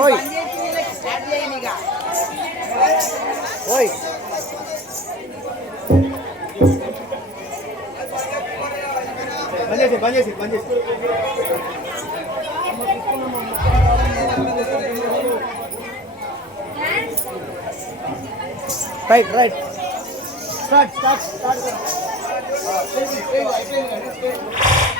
ఓయ్ పని చేసి వీళ్ళకి స్టార్ట్ చేయను ఇక ఓయ్ బంద్ చేసి బంద్ చేసి బంద్ చేసి right right start start start చిన్న తీయవా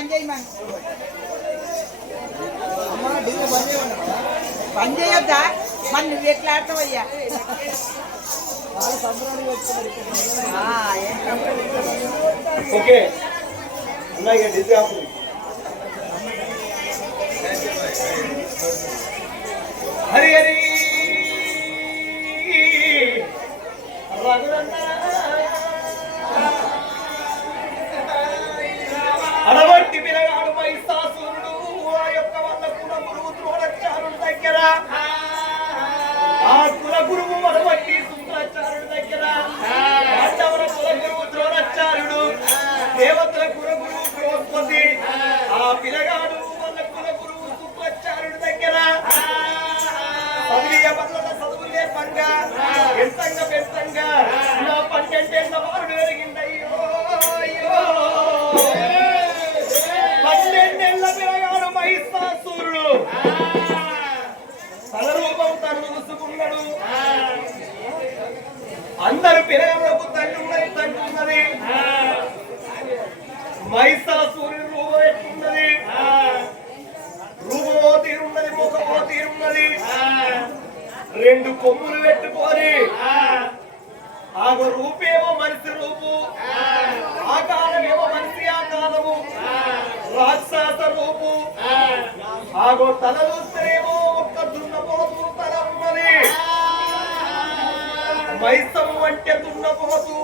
బంద్ చేయమని బంద్ చేయొద్దా? మరి నువ్వు ఎట్లా ఆడతావు హరి హరి. కులగురువు మనవట్టి శుక్రాచార్యుడు దగ్గర. పాండవుల కులగురువు ద్రోణాచార్యుడు. దేవతల కులగురువు ద్రౌపది ఆ పిల్లగాడు మన కులగురువు శుక్రాచార్యుడు దగ్గర. చదివియ పనుల చదువులే పంగా. ఎంతంగా పెంతంగా అందరు పిల్లలకు తండ్రి ఉన్నది తండ్రి ఉన్నది. మైసాసూరి రూపం ఎట్లున్నది రూపమో తీరున్నది ముఖమో తీరున్నది. రెండు కొమ్ములు పెట్టుకొని ఆగో రూపేమో మనిషి రూపు ఆకారమేమో మనిషి ఆకారము రాక్షస రూపు. ఆగో తల చూస్తేనేమో మైసము అంటే దున్నపోతు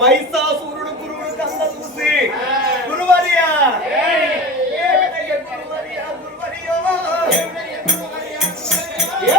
మైసాసూరుడు గురువుడు కంద చూసి గురువర్యా గురువర్యా గురువర్యో? ఏ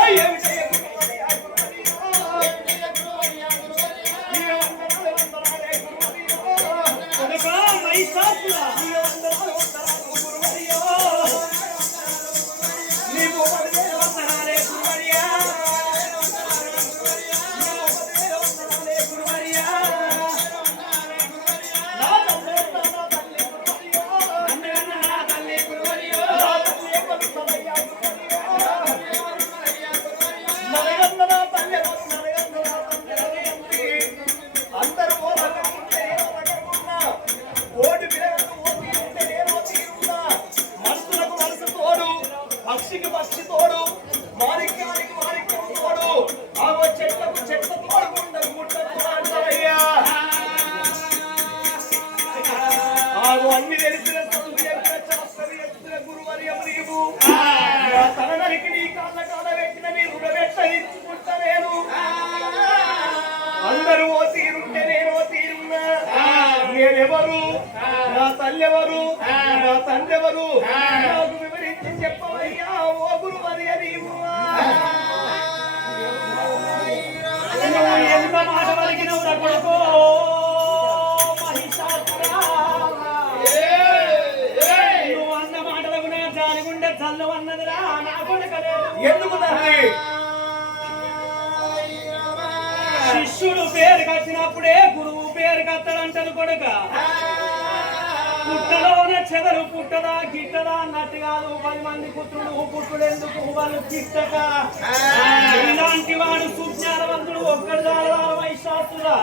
అందరూ ఓ తీరుంటే నేను ఓ తీరున్నా. నేనెవరు? నా తల్లెవరు? నా తండ్రెవరు? నాకు వివరించి చెప్పవయ్యా ఓ నువ్వు ఎంత మాట పలికినవు నా కొడుకో? శిష్యుడు పేరు కట్టినప్పుడే గురువు పేరు కట్టడంటది కొడుక. పుట్టలోన చెదరు పుట్టదా గిట్టదా అన్నట్టు కాదు. పది మంది పుత్రుడు పుట్టుడు ఎందుకు? వాళ్ళు గిట్టక. ఇలాంటి వాడు సుజ్ఞానవంతుడు ఒక్కడు దారా వైశాసురా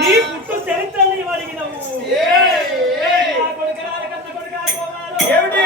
నీ పుట్టు చరిత్ర నీవు అడిగినవు కొడుకా. ఏమిటి?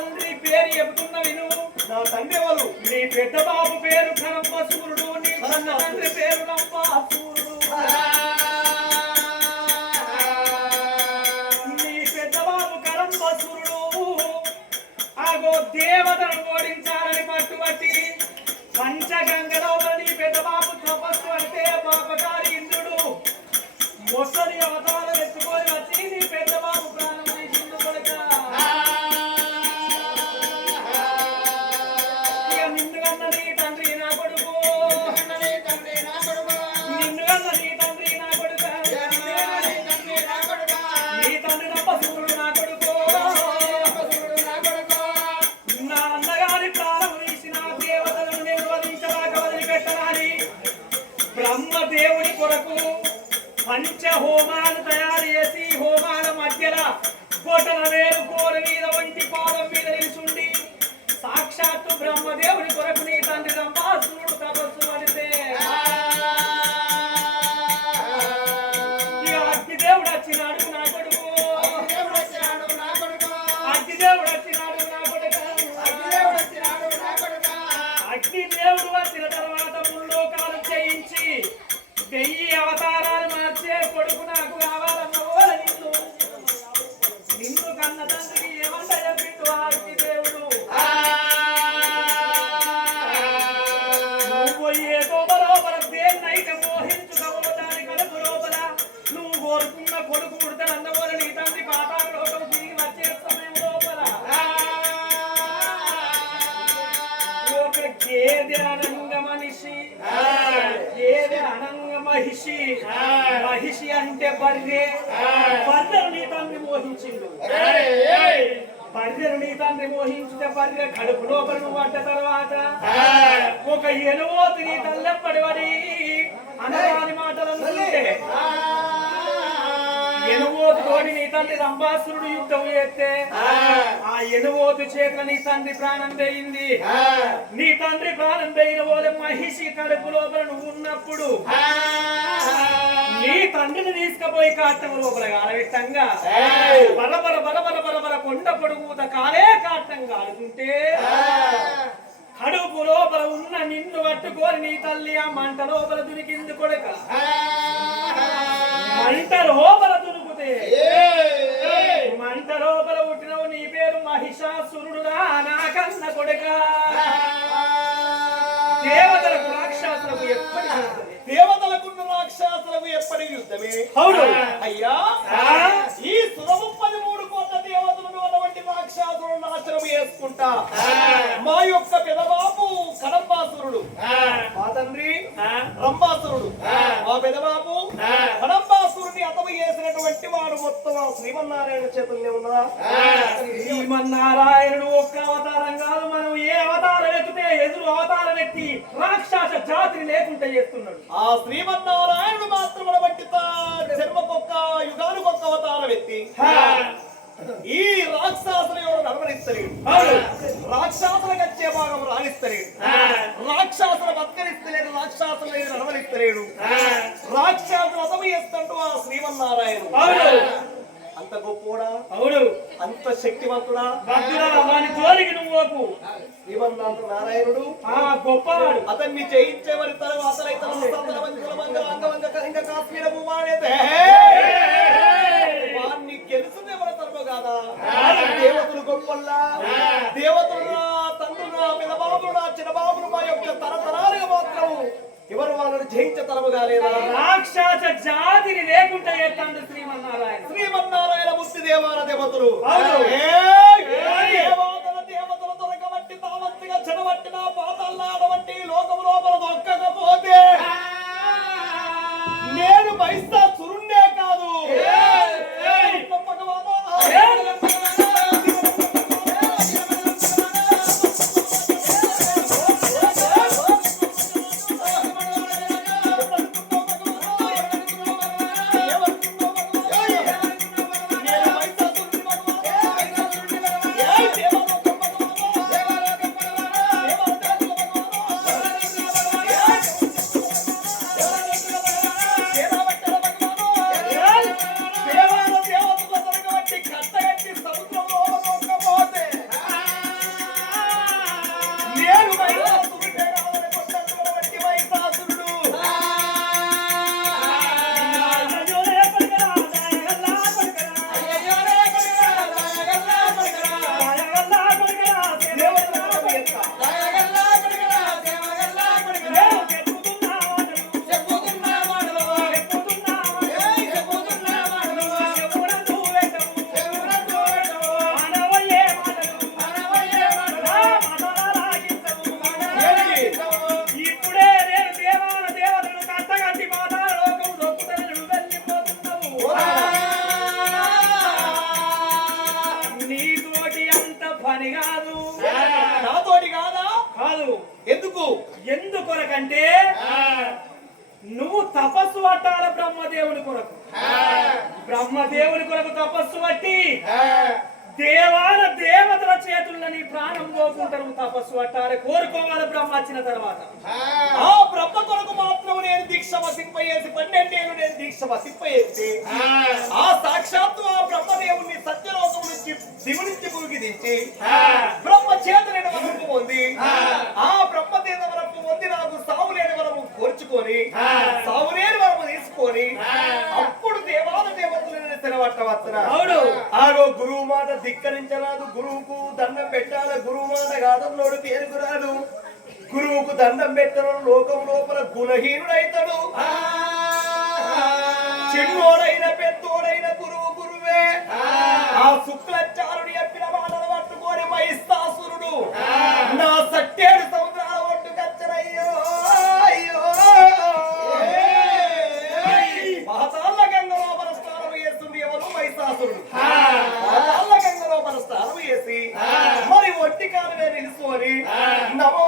తండ్రి పేరు చెబుతున్న విను. నా తండ్రి ఎవరు? నీ పెద్ద బాబు పేరు కనంబసూరుడు నీ చిన్న తండ్రి పేరు నంబాసూరుడు నీ పెద్ద బాబు కరంబసూరుడు ఆగో దేవతను ఓడించాలని పట్టుబట్టి పంచగంగలో నీ పెద్ద బాబు తపస్సు అంటే పాపకారి ఇంద్రుడు. మొసలి అవతారం Okay. బర్రె బర్రెను నీ తండ్రి మోహించిండు. బర్రెను నీ తండ్రి మోహించితే బర్రె కడుపు లోపల నువ్వు పడ్డ తర్వాత ఒక ఎనువోతు నీ తల్లెప్పటి వడి అనరాని మాటలు అనుకుంటే ఎనువోతు తోడి నీ తండ్రి రంభాసురుడు యుద్ధం చేస్తే ఆ. ఎనువోతు చేత నీ తండ్రి ప్రాణం పోయింది నీ తండ్రి ప్రాణం పోయిన పోలే మహిషి కడుపు లోపల నువ్వు ఉన్నప్పుడు నీ తండ్రిని తీసుకుపోయి కాటం లోపల కాలబెట్టంగా బలబల బలబల బలబల కొండ పొడుగుత కాలే కాటం కాలుకుంటే కడుపు లోపల ఉన్న నిన్ను పట్టుకొని నీ తల్లి ఆ మంట లోపల దునికింది కొడక. మంట లోపల దునుకుతే మంట లోపల పుట్టినవు నీ పేరు మహిషాసురుడురా నాకన్న రాక్షసులకు ఎప్పటికీ. దేవతలకున్న రాక్షసులకు ఎప్పటి యుద్ధమే? అవును. అయ్యా? ఈ సులభ పదమూడు కోట్ల దేవతలను అటువంటి రాక్షసులను నాశనం చేసుకుంటా. మా యొక్క పెదబాబు కడంబాసురుడు మా తండ్రి రంబాసురుడు మా పెదబాబు కడంబాసురుని అతము చేసినటువంటి వాడు మొత్తం శ్రీమన్నారాయణ చేతుల్నే ఉన్నదా శ్రీమన్నారాయణుడు ఒక్క అవతారం కాదు మనం ఏ అవతారం ఎత్తితే ఎదురు అవతారం ఎత్తి రాక్షస జాతి జాతిని లేకుండా చేస్తున్నాడు. ఆ శ్రీమన్నారాయణుడు మాత్రం బట్టి జన్మకొక్క యుగానికొక్క అవతారం ఎత్తి ఈ రాక్షసుల యొక్క నడవనిస్తలేడు. రాక్షసులకు వచ్చే భాగం రాణిస్తలేడు. రాక్షసుల బతకనిస్తలేడు రాక్షసుల నడవనిస్తలేడు రాక్షసులు అతము చేస్తుంటూ ఆ శ్రీమన్నారాయణుడు అవును అంత గొప్పోడా అవును శక్తివంతుడా భక్తుడా వాని నువ్వు నారాయణుడు. గొప్పవాడు. అతన్ని జయించే వారి తర్వాత కాశ్మీర గెలుచుంది ఎవరి తరపు కాదా దేవతలు గొప్పల్లా? దేవతలు తండ్రులు పిల్లబాబులు చిన్నబాబులు మా యొక్క తరతరాలుగా మాత్రం ఎవరు వాళ్ళని జయించే తరము కాలేదా రాక్షస జాతిని లేకుండా చేస్తాడు శ్రీమన్నారాయణ? శ్రీమన్నారాయణ ముక్తి దేవాల! దేవతల. ఎందుకొరకంటే నువ్వు తపస్సు పట్టాల బ్రహ్మదేవుని కొరకు. బ్రహ్మదేవుని కొరకు తపస్సు పట్టి దేవాల దేవతల చేతుల్లో నీ ప్రాణం పోకుంటారు తపస్సు పట్టాలి. కోరుకోవాలి బ్రహ్మ వచ్చిన తర్వాత. ఆ బ్రహ్మ కొరకు మాత్రం నేను దీక్ష వసింపయేసి పన్నెండేళ్ళు నేను దీక్ష వసింపయేసి ఆ సాక్షాత్తు ఆ బ్రహ్మదేవుని సత్యలోకం నుంచి దిగు నుంచి భూమికి దించి బ్రహ్మ చేతులేని వరము పొంది ఆ బ్రహ్మదేవ వరము పొంది నాకు సావులేని వరము కోర్చుకొని సావులేని వరము తీసుకొని అప్పుడు దేవాల దేవతలను తెరవట్టవచ్చునా అవును ఆరో గురువు మాట ధిక్కరించరాదు. గురువుకు దండం పెట్టాలి. గురువు మాట కాదన్నోడు పేరుకు రాదు గురువుకు దండం పెట్టడం లోకం లోపల గుణహీనుడైతాడు. చిన్నోడైన పెద్దోడైన గురువు గురువే. ఆ! శుక్లాచారుడు చెప్పిన మాటలు పట్టుకొని మహిస్తాసురుడు. నా సట్టేడు సముద్రాల ఒట్టు కచ్చరయ్యో అయ్యో! పాతాళ గంగ లోపల స్నానం చేస్తుంది ఎవరు? మహిషాసురుడు పాతాళ గంగ లోపల స్నానం చేసి మరి ఒట్టి కాలువే నిలుసుకొని నమో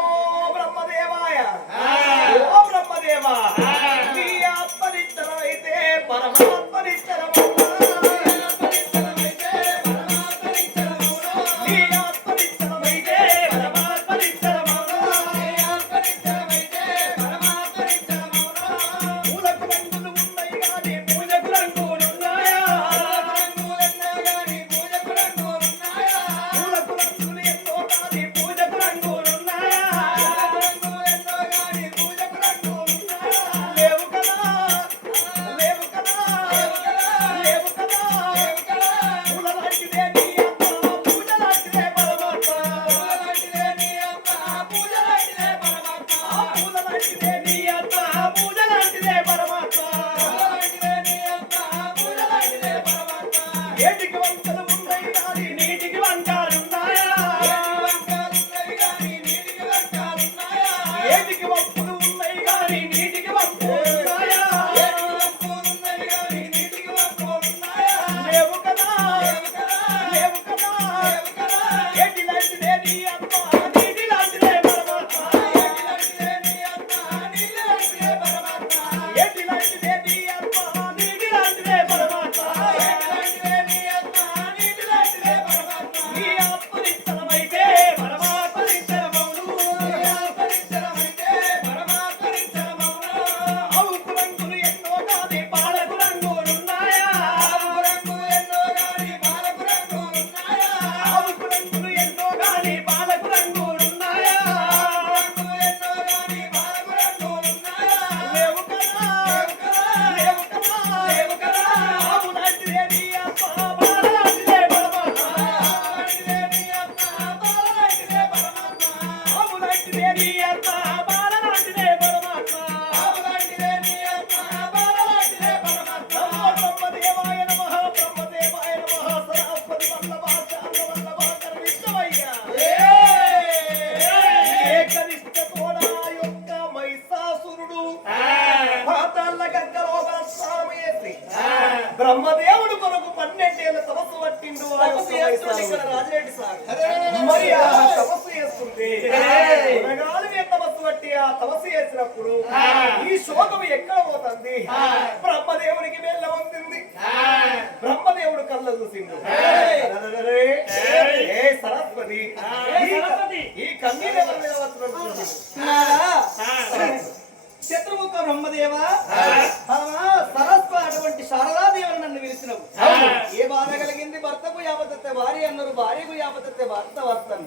భార్యకు యాపతత్తే భర్త వస్తాను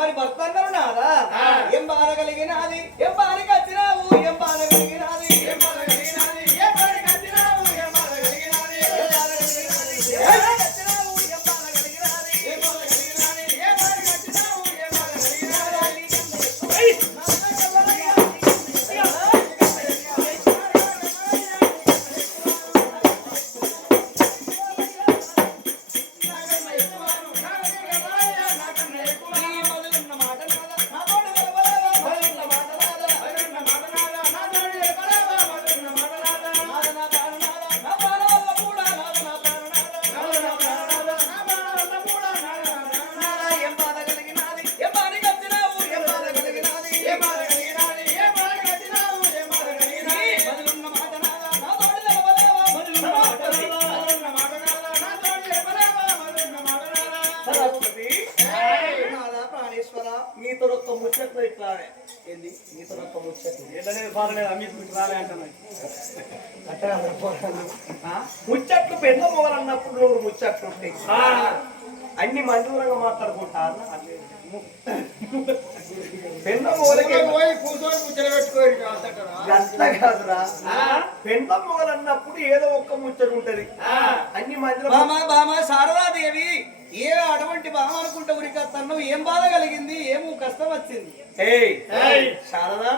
మరి భర్త అన్నారు రాలే అంటున్నాయి ముచ్చట్లు పెద్ద మొగలన్నప్పుడు నువ్వు ముచ్చట్లు ఉంటాయి. అన్ని మంజూరంగా మాట్లాడుకుంటారు. పెద్ద మొగలకి గంట కాదురా. పెద్ద మొగలన్నప్పుడు ఏదో ఒక్క ముచ్చట ఉంటది. అన్ని మందిలో బామ బామ శారదాదేవి ఏ అటువంటి బామ అనుకుంటే ఉరికొస్తాను ఏం బాధ కలిగింది? ఏమో కష్టం వచ్చింది. శారదా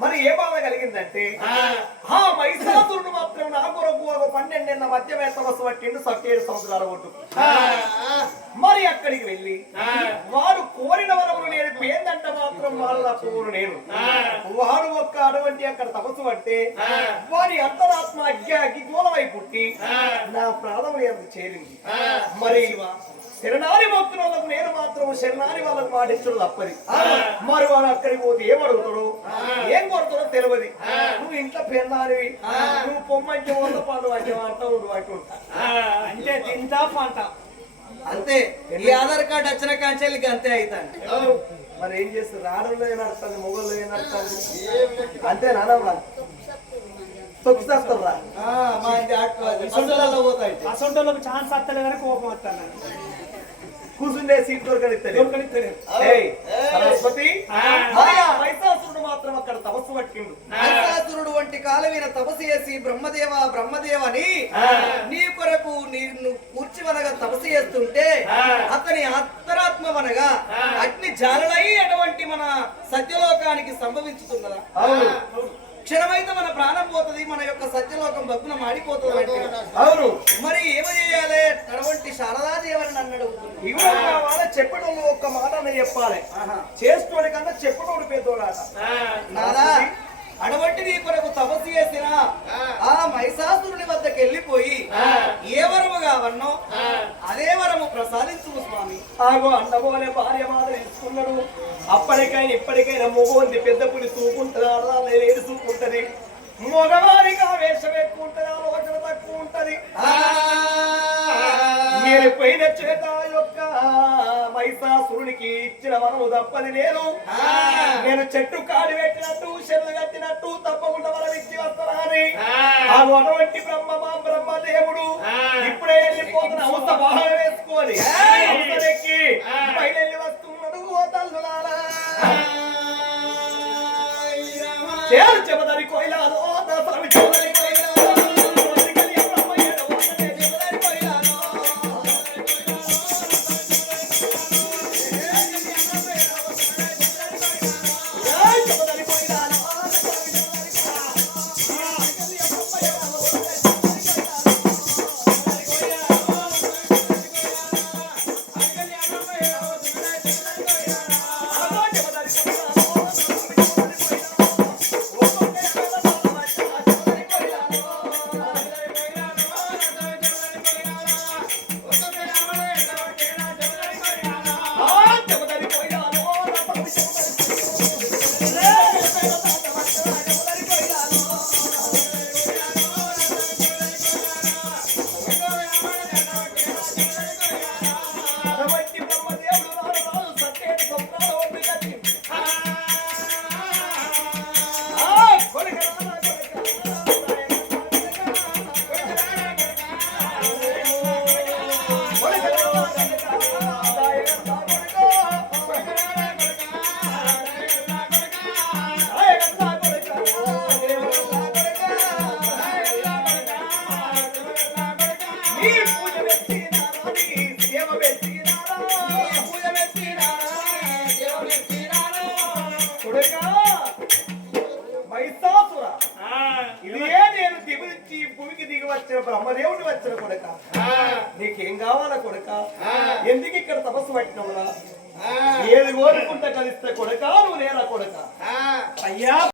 మరి ఏ బాధ కలిగిందంటే ఆ. మైసాసురుడు మాత్రం నా కొరకు ఒక పన్నెండేళ్ళ మధ్య వేసవస్సు పట్టిండు సట్టేడు సంవత్సరాల ఒట్టు మరి అక్కడికి వెళ్ళి వాడు కోరిన వరములు నేను పేందంట మాత్రం వాళ్ళ పూరు నేను. వాడు ఒక్క అటువంటి అక్కడ తపస్సు పడితే వారి అంతరాత్మ అగ్గి గోలమై పుట్టి నా ప్రాణం ఎంత చేరింది. మరి శరణాని భక్తులకు నేను మాత్రం శరణాని వాళ్ళకు మాటించడం తప్పది. మరి వాడు అక్కడికి పోతే ఏం అడుగుతాడు? ఏం కొడతాడో తెలియదు నువ్వు ఇంట్లో పెన్నానివి నువ్వు పొమ్మంటే వంద పాలు అంటే అంటా ఉండు అటు ఉంటా. అంటే తింటా పంట. అంతే. ఈ ఆధార్ కార్డు వచ్చిన కాంచెల్లికి అంతే అవుతాను మరి ఏం చేస్తారు? ఆడల్లో ఏం నడుస్తుంది? మొగల్లో ఏం నడుస్తుంది? అంతే సొంతలలో పోతాయి. అసొంటోళ్ళకి ఛాన్స్ వస్తలేదని కోపం వస్తాను కూర్చుండే సీట్ సరస్వతి మైసాసురుడు మాత్రం అక్కడ తపస్సు పట్టిండు. మహిషాసురుడు వంటి కాలమైన తపస్సు చేసి బ్రహ్మదేవ బ్రహ్మదేవని నీ కొరకు నిన్ను కూర్చివనగా తపస్సు చేస్తుంటే అతని అంతరాత్మవనగా అగ్ని జాలలై అటువంటి మన సత్యలోకానికి సంభవించుతున్నదా? అవును. క్షణమైతే మన ప్రాణం పోతుంది మన యొక్క సత్యలోకం భగ్నం ఆడిపోతుంది అంటే. అవును. మరి ఏమ చేయాలి? అటువంటి శారదాదేవని అడుగుతున్నాను ఇవ్వడం కావాలి చెప్పడం ఒక్క మాట చెప్పాలి. చేస్తోడి కన్నా చెప్పడం పెద్దోడాట నాదా అడవంటి నీ కొరకు తపస్సు చేసిన ఆ. మైసాసురుని వద్దకు వెళ్ళిపోయి ఏ వరము కావన్నో అదే వరము ప్రసాదించు స్వామి. ఆగో అన్నమోలే భార్య మాట తీసుకున్నాడు అప్పటికైనా ఇప్పటికైనా మొగోంది పెద్ద పులి చూపుంటది ఆడదాన్ని ఏడు చూపుంటది. మగవారికి ఆవేశం ఎక్కువ ఉంటది ఆలోచన తక్కువ ఉంటది పోయిన చేత యొక్క మైసాసురునికి ఇచ్చిన వరము తప్పది నేను. నేను చెట్టు కాడి పెట్టినట్టు చెరువు కట్టినట్టు తప్పకుండా వరం ఇచ్చి వస్తానని. ఆ. అటువంటి బ్రహ్మ మా బ్రహ్మదేవుడు ఇప్పుడే వెళ్ళిపోతున్న అవస వాహనం వేసుకొని అవసరెక్కి బయలుదేరి వస్తున్నాడు ఓ తల్లులారా.